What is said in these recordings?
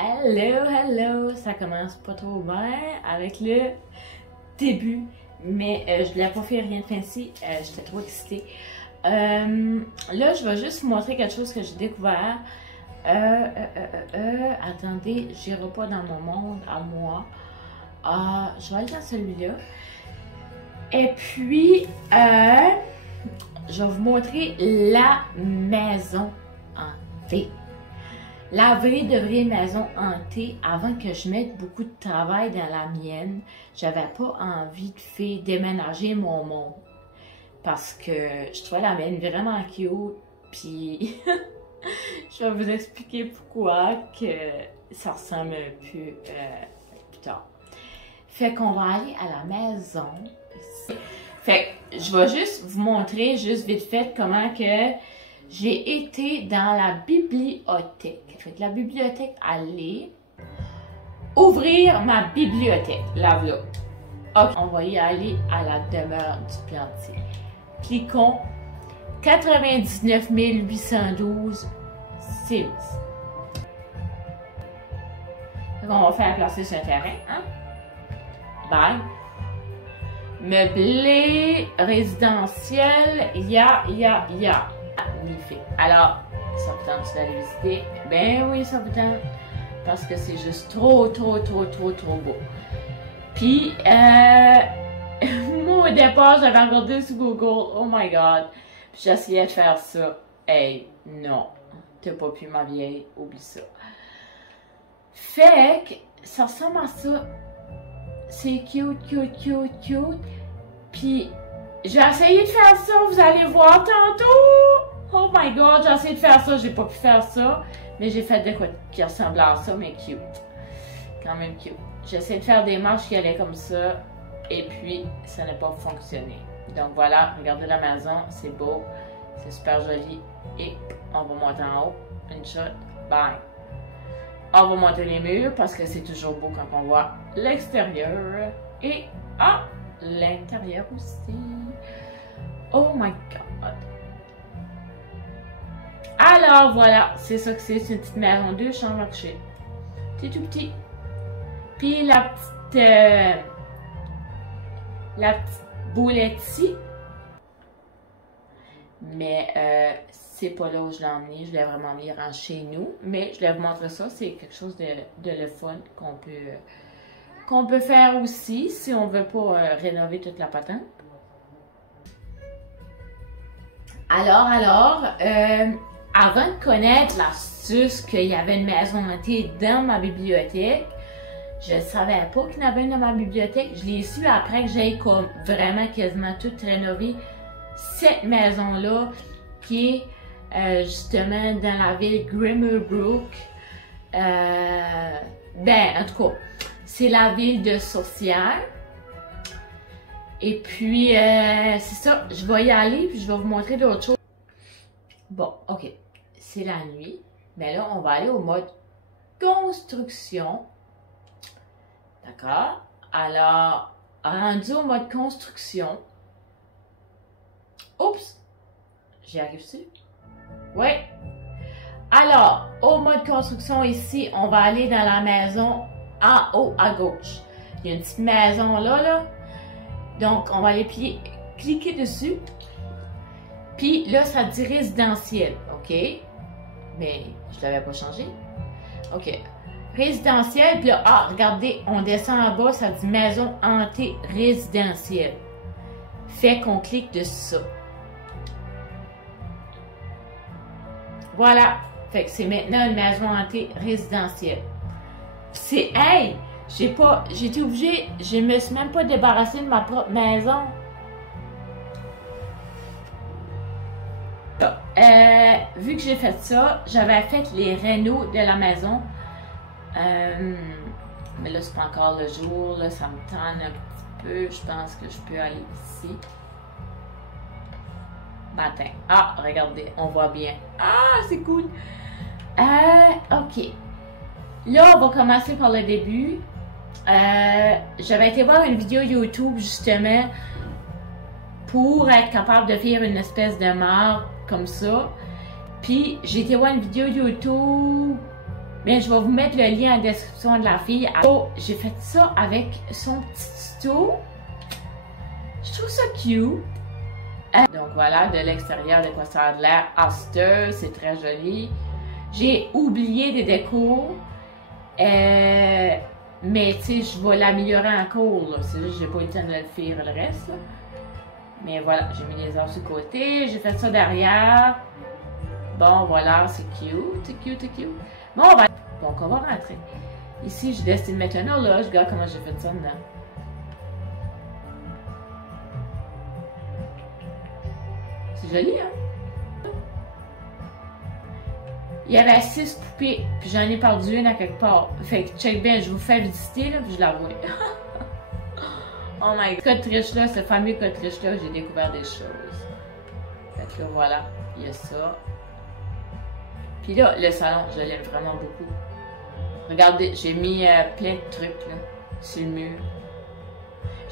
Hello, hello! Ça commence pas trop bien avec le début, mais je voulais pas faire rien de fancy, j'étais trop excitée. Là, je vais juste vous montrer quelque chose que j'ai découvert. Attendez, j'irai pas dans mon monde à moi. Je vais aller dans celui-là. Et puis, je vais vous montrer la maison hantée. La vraie maison hantée, avant que je mette beaucoup de travail dans la mienne, j'avais pas envie de faire déménager mon monde. Parce que je trouvais la mienne vraiment cute, puis je vais vous expliquer pourquoi que ça ressemble un peu plus tard. Fait qu'on va aller à la maison ici. Fait que je vais juste vous montrer, juste vite fait, comment que j'ai été dans la bibliothèque. Fait que la bibliothèque, allez ouvrir ma bibliothèque. Là, là. Ok, on va y aller à la demeure du plantier. Cliquons 99 812 Sims. On va faire placer sur un terrain. Hein? Bye. Meublé, résidentiel, ya. Magnifique. Alors, ça vous tente d'aller visiter? Ben oui, ça vous tente. Parce que c'est juste trop beau. Puis, moi au départ, j'avais regardé sur Google. Oh my god. Puis j'essayais de faire ça. Hey, non. T'as pas pu, ma vieille. Oublie ça. Fait que, ça ressemble à ça. C'est cute. Puis, j'ai essayé de faire ça. Vous allez voir tantôt. Oh my god, j'ai essayé de faire ça, j'ai pas pu faire ça, mais j'ai fait de quoi qui ressemblait à ça, mais cute. Quand même cute. J'ai essayé de faire des marches qui allaient comme ça, et puis ça n'a pas fonctionné. Donc voilà, regardez la maison, c'est beau, c'est super joli, et on va monter en haut, une shot, bye. On va monter les murs, parce que c'est toujours beau quand on voit l'extérieur, et l'intérieur aussi. Oh my god. Alors voilà, c'est ça que c'est une petite maison, 2 chambres à coucher. C'est tout petit. Puis la petite boulette ici. Mais c'est pas là où je l'ai emmené, je l'ai vraiment mis en chez nous. Mais je vais vous montrer ça, c'est quelque chose de le fun qu'on peut faire aussi si on veut pas rénover toute la patente. Alors, avant de connaître l'astuce qu'il y avait une maison hantée dans ma bibliothèque, je ne savais pas qu'il y en avait une dans ma bibliothèque. Je l'ai su après que j'ai comme vraiment quasiment tout rénové. Cette maison-là, qui est justement dans la ville Grimmerbrook. En tout cas, c'est la ville de sorcières. Et puis, c'est ça, je vais y aller, puis je vais vous montrer d'autres choses. Bon, ok, c'est la nuit. Mais là, on va aller au mode construction. D'accord? Alors, rendu au mode construction. Oups! J'y arrive-tu? Oui. Alors, au mode construction ici, on va aller dans la maison en haut à gauche. Il y a une petite maison là. Donc, on va aller cliquer dessus. Puis là, ça dit résidentiel, OK? Mais je ne l'avais pas changé. OK. Résidentiel, puis là, regardez, on descend en bas, ça dit maison hantée résidentielle. Fait qu'on clique dessus ça. Voilà. Fait que c'est maintenant une maison hantée résidentielle. C'est, hey! J'étais obligée, je me suis même pas débarrassée de ma propre maison. Vu que j'ai fait ça, j'avais fait les rénaux de la maison. Mais là, c'est pas encore le jour, là, ça me tente un petit peu. Je pense que je peux aller ici. Matin. Regardez, on voit bien. C'est cool. Ok. Là, on va commencer par le début. J'avais été voir une vidéo YouTube justement pour être capable de faire une espèce de marque comme ça. Puis j'ai été voir une vidéo YouTube Mais je vais vous mettre le lien en description de la fille. Oh, j'ai fait ça avec son petit tuto. Je trouve ça cute. Donc voilà, de l'extérieur de quoi ça a de l'air. Aster, c'est très joli. J'ai oublié des décos. Mais tu sais, je vais l'améliorer encore. C'est juste que j'ai pas eu le temps de le faire le reste. Là. Mais voilà, j'ai mis les arbres sur le côté. J'ai fait ça derrière. Bon, voilà, c'est cute, c'est cute, c'est cute. Bon, donc on va rentrer. Ici, j'ai décidé de mettre un horloge. Regarde comment j'ai fait ça dedans. C'est joli, hein? Il y avait 6 poupées, puis j'en ai perdu une à quelque part. Fait que check bien, je vous fais visiter, là, puis je la vois. Oh my god, Cotriche-là, ce fameux Cotriche-là, j'ai découvert des choses. Fait que là, voilà, il y a ça. Puis là, le salon, je l'aime vraiment beaucoup. Regardez, j'ai mis plein de trucs, là, sur le mur.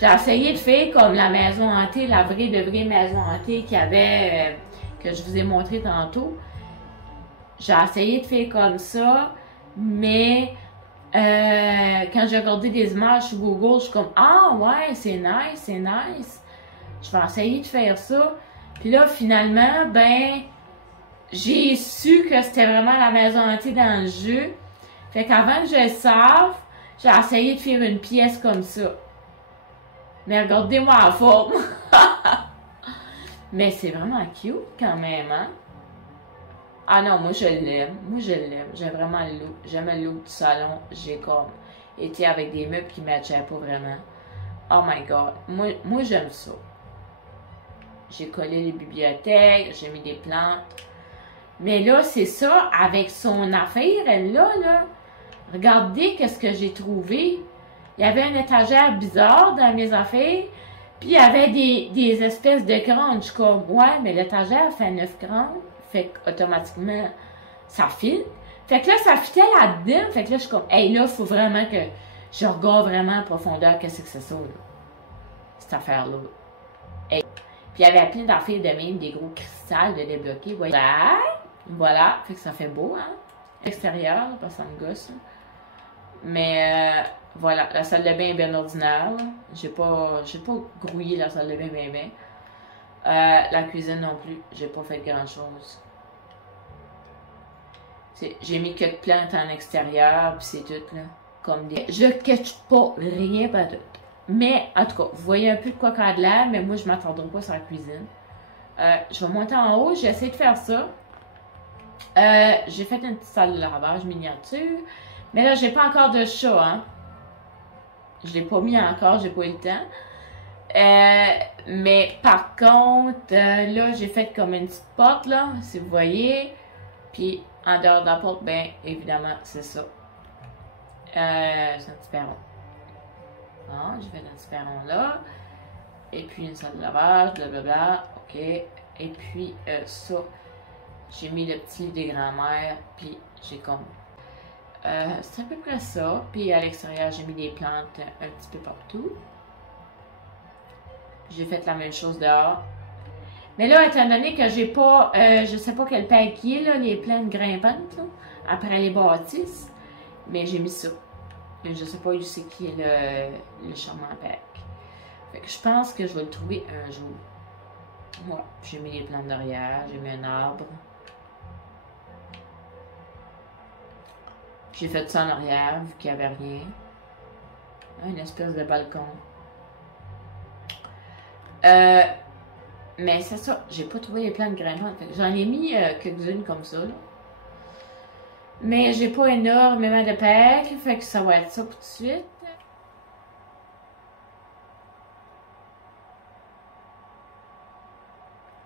J'ai essayé de faire comme la maison hantée, la vraie de vraie maison hantée qu'il y avait, que je vous ai montré tantôt. J'ai essayé de faire comme ça, mais quand j'ai regardé des images sur Google, je suis comme « Ah ouais, c'est nice, c'est nice. Je vais essayer de faire ça. » Puis là, finalement, ben, j'ai su que c'était vraiment la maison hantée dans le jeu. Fait qu'avant que je le sache, j'ai essayé de faire une pièce comme ça. Mais regardez-moi la forme. Mais c'est vraiment cute quand même, hein? Ah non, moi je l'aime. Moi je l'aime. J'aime vraiment le look. J'aime le look du salon. J'ai comme été avec des meubles qui ne matchaient pas vraiment. Oh my god. Moi j'aime ça. J'ai collé les bibliothèques. J'ai mis des plantes. Mais là, c'est ça. Avec son affaire, elle là. Regardez qu'est-ce que j'ai trouvé. Il y avait une étagère bizarre dans mes affaires. Puis il y avait des espèces de crânes. Je suis comme, ouais, mais l'étagère fait 9 crânes. Fait qu'automatiquement, ça fit. Fait que là, ça fitait là-dedans. Fait que là, je suis comme, hey, là, il faut vraiment que je regarde vraiment en profondeur qu'est-ce que c'est ça, là. Cette affaire-là. Hey. Puis il y avait plein d'affaires de même, des gros cristals de débloquer. Voilà. Voilà. Fait que ça fait beau, hein. Extérieur, parce que ça me gosse, là. Mais voilà, la salle de bain est bien ordinaire. J'ai pas grouillé la salle de bain bien. La cuisine non plus, j'ai pas fait grand chose. J'ai mis quelques plantes en extérieur, puis c'est tout là. Comme des. Je catch pas rien pas tout. Mais en tout cas, vous voyez un peu de quoi qu'il y a de l'air, mais moi je m'attendrai pas sur la cuisine. Je vais monter en haut, j'ai essayé de faire ça. J'ai fait une petite salle de lavage miniature. Mais là, j'ai pas encore de chat, hein. Je l'ai pas mis encore, j'ai pas eu le temps. Mais par contre, là, j'ai fait comme une petite porte, là, si vous voyez. Puis, en dehors de la porte, ben, évidemment, c'est ça. C'est un petit perron. Bon, j'ai fait un petit perron là. Et puis, une salle de lavage, blablabla. OK. Et puis, ça, j'ai mis le petit lit des grands-mères. Puis, j'ai comme... c'est à peu près ça. Puis à l'extérieur, j'ai mis des plantes un petit peu partout. J'ai fait la même chose dehors. Mais là, étant donné que j'ai pas, je sais pas quel pack qui est, là, les plantes grimpantes, là, après les bâtisses, mais j'ai mis ça. Et je sais pas où c'est qui est le charmant pack. Fait que je pense que je vais le trouver un jour. Voilà. J'ai mis les plantes derrière, j'ai mis un arbre. J'ai fait ça en arrière, vu qu'il n'y avait rien. Une espèce de balcon. Mais c'est ça, j'ai pas trouvé les plantes grimpantes. J'en ai mis quelques-unes comme ça, là. Mais j'ai pas énormément de packs, fait que ça va être ça pour tout de suite.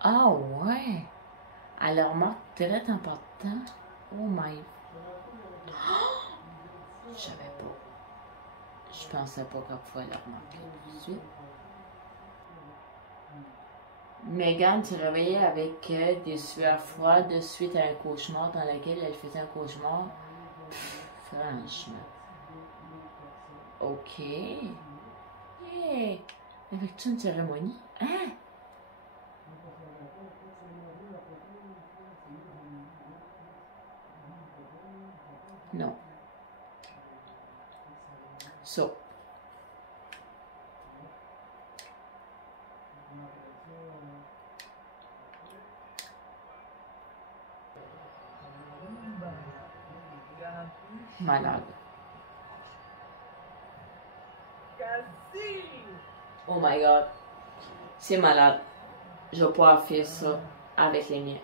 Ah ouais! Alors, marque très important. Oh my... Je savais pas. Je pensais pas qu'on pouvait le remarquer tout de suite. Megan s'est réveillée avec des sueurs froides suite à un cauchemar dans lequel elle faisait un cauchemar. Franchement. OK. Hey. Avec-tu une cérémonie? Hein? Non. Ça. Malade. Oh my god. C'est malade. Je vais pouvoir faire ça avec les miens.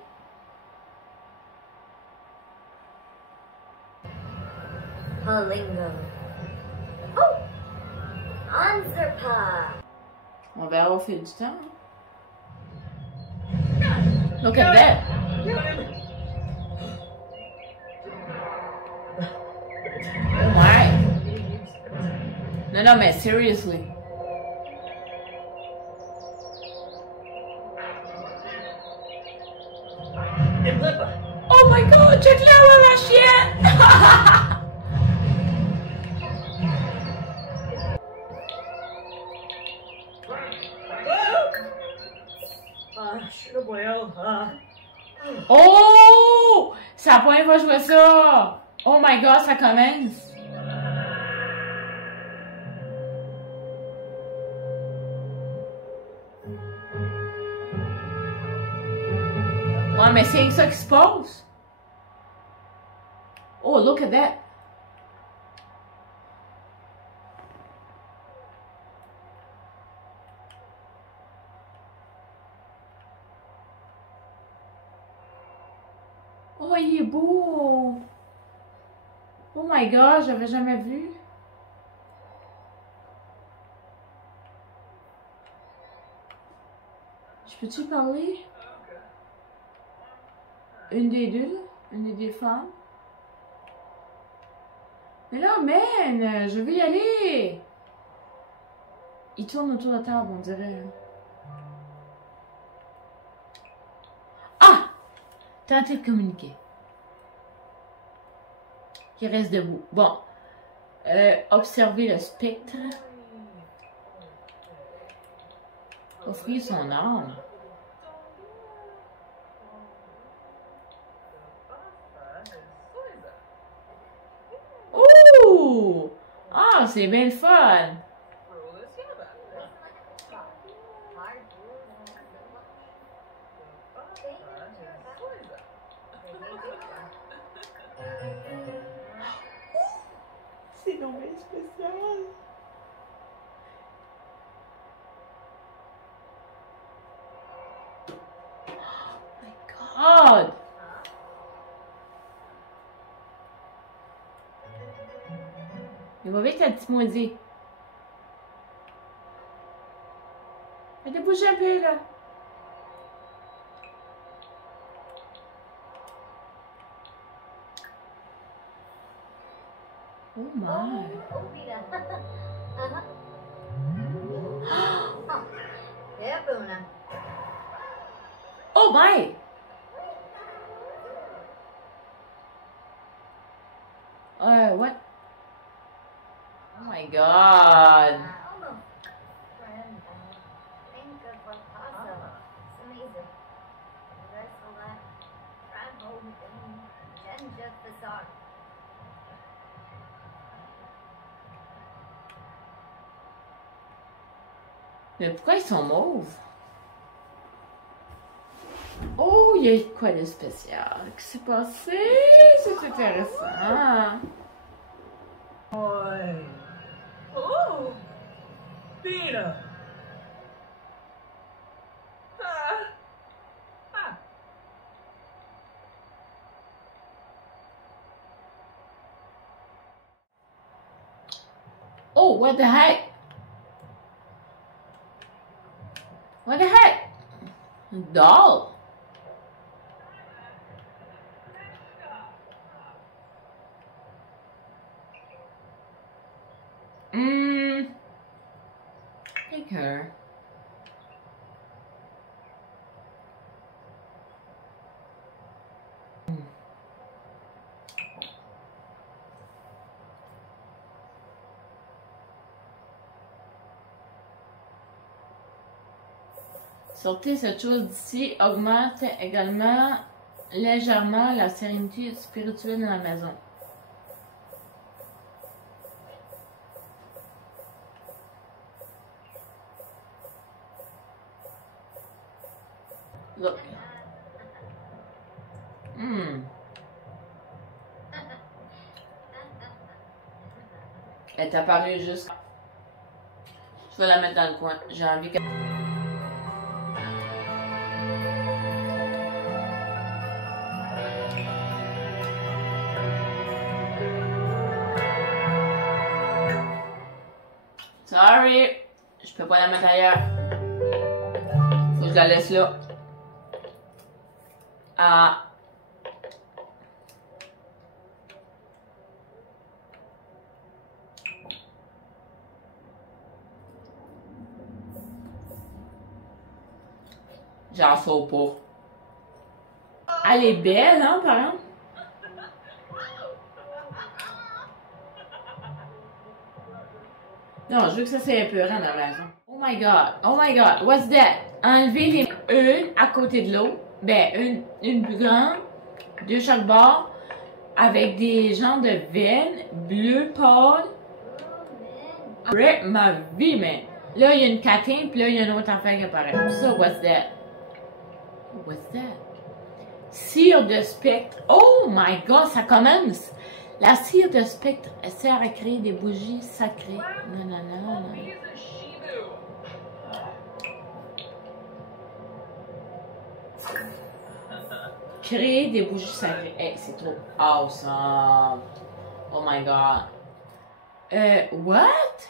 Palingo. Oh! Anzerpa. On verra au fil du temps. Look at that. Ouais. Non, mais seriously. Oh my god, check là, ma chienne! Oh! C'est la première fois que je vois ça! Oh my god, ça commence! Ouais, mais c'est ça qui se passe! Oh, look at that! Oh, il est beau! Oh my god, j'avais jamais vu! Je peux-tu parler? Une des deux, là? Une des deux femmes? Mais là, man! Je veux y aller! Il tourne autour de la table, on dirait. Ah! Tenter de communiquer. Qui reste debout. Bon. Observer le spectre. Offrir son âme. Ouh! Ah, c'est bien le fun! C'est donc bien spécial! Oh my god! Il va vite, la petite moitié. Elle bouge un peu, là. Oh my. Oh my. What? Oh my god. Mais pourquoi ils sont mauves? Oh, il y a eu quoi de spécial qui s'est passé? C'est intéressant. Oi. Oh! Pina! Ah! Ah! Oh, what the heck? What the heck? Doll. Take her. Sortir cette chose d'ici augmente également légèrement la sérénité spirituelle dans la maison. Look. Elle est apparue juste. Je vais la mettre dans le coin. J'ai envie que. Sorry, je peux pas la mettre ailleurs. Faut que je la laisse là. Ah. J'en sors pas. Elle est belle, hein, par exemple. Non, je veux que ça soit épeurant dans la maison. Oh my god, what's that? Enlever les une à côté de l'autre. Ben, une plus grande, deux chaque bord, avec des genres de veines bleu pâle. Rip ma vie, man. Là, il y a une catin, puis là, il y a une autre affaire qui apparaît. Ça, what's that? What's that? Cire de spectre. Oh my god, ça commence! La cire de spectre sert à créer des bougies sacrées. Non, non, non, non. Créer des bougies sacrées. Hey, c'est trop awesome. Oh my god. What?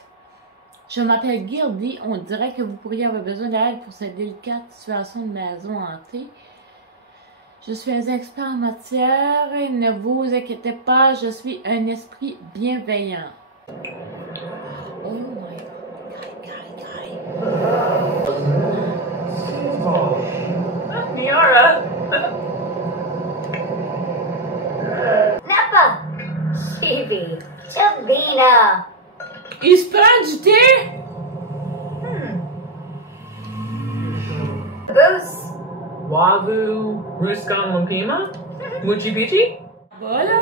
Je m'appelle Gildy. On dirait que vous pourriez avoir besoin d'aide pour cette délicate situation de maison hantée. Je suis un expert en matière et ne vous inquiétez pas, je suis un esprit bienveillant. Oh my god, Miara! Nappa! Chibi! Chabina! il se prend du thé? Boost! Wavu Ruskan Lumpima? Muchi Pichi? Voilà.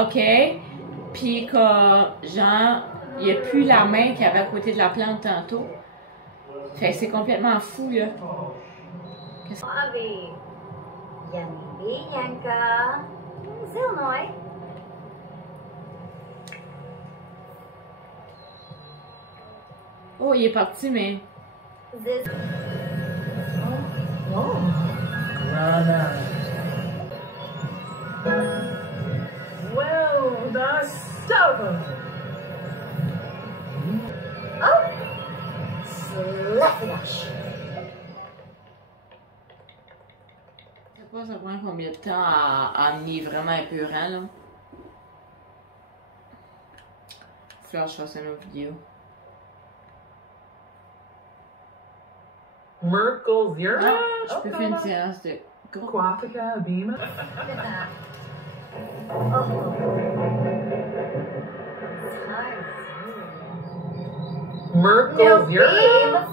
Ok. Puis que, genre, il n'y a plus la main qu'il y avait à côté de la plante tantôt. Fait que c'est complètement fou, là. Wavi! Yanibi Yanka! Zilnoy! Oh, il est parti, mais... Ziz... Oh! Rana. Well, that's so. Oh! Slapdash! Je sais pas, ça prend combien de temps à amener vraiment épeurant, là. Faut que je fasse une autre vidéo. Merkel Zira? Ah, je peux faire une séance de gros. Quafica Bima? Merkel Zira?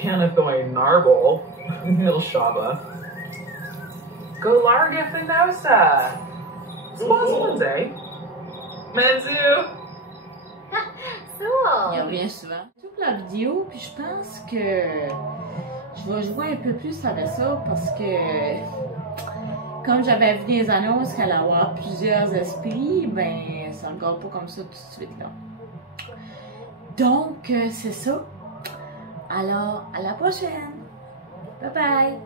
Canathoy Narble? Milshaba? Golarga Finosa? Swaziland, Manzu? Il revient souvent. Toute la vidéo, puis je pense que je vais jouer un peu plus avec ça parce que comme j'avais vu des annonces qu'elle allait avoir plusieurs esprits, ben ça ne regarde pas comme ça tout de suite là. Donc c'est ça. Alors à la prochaine. Bye bye.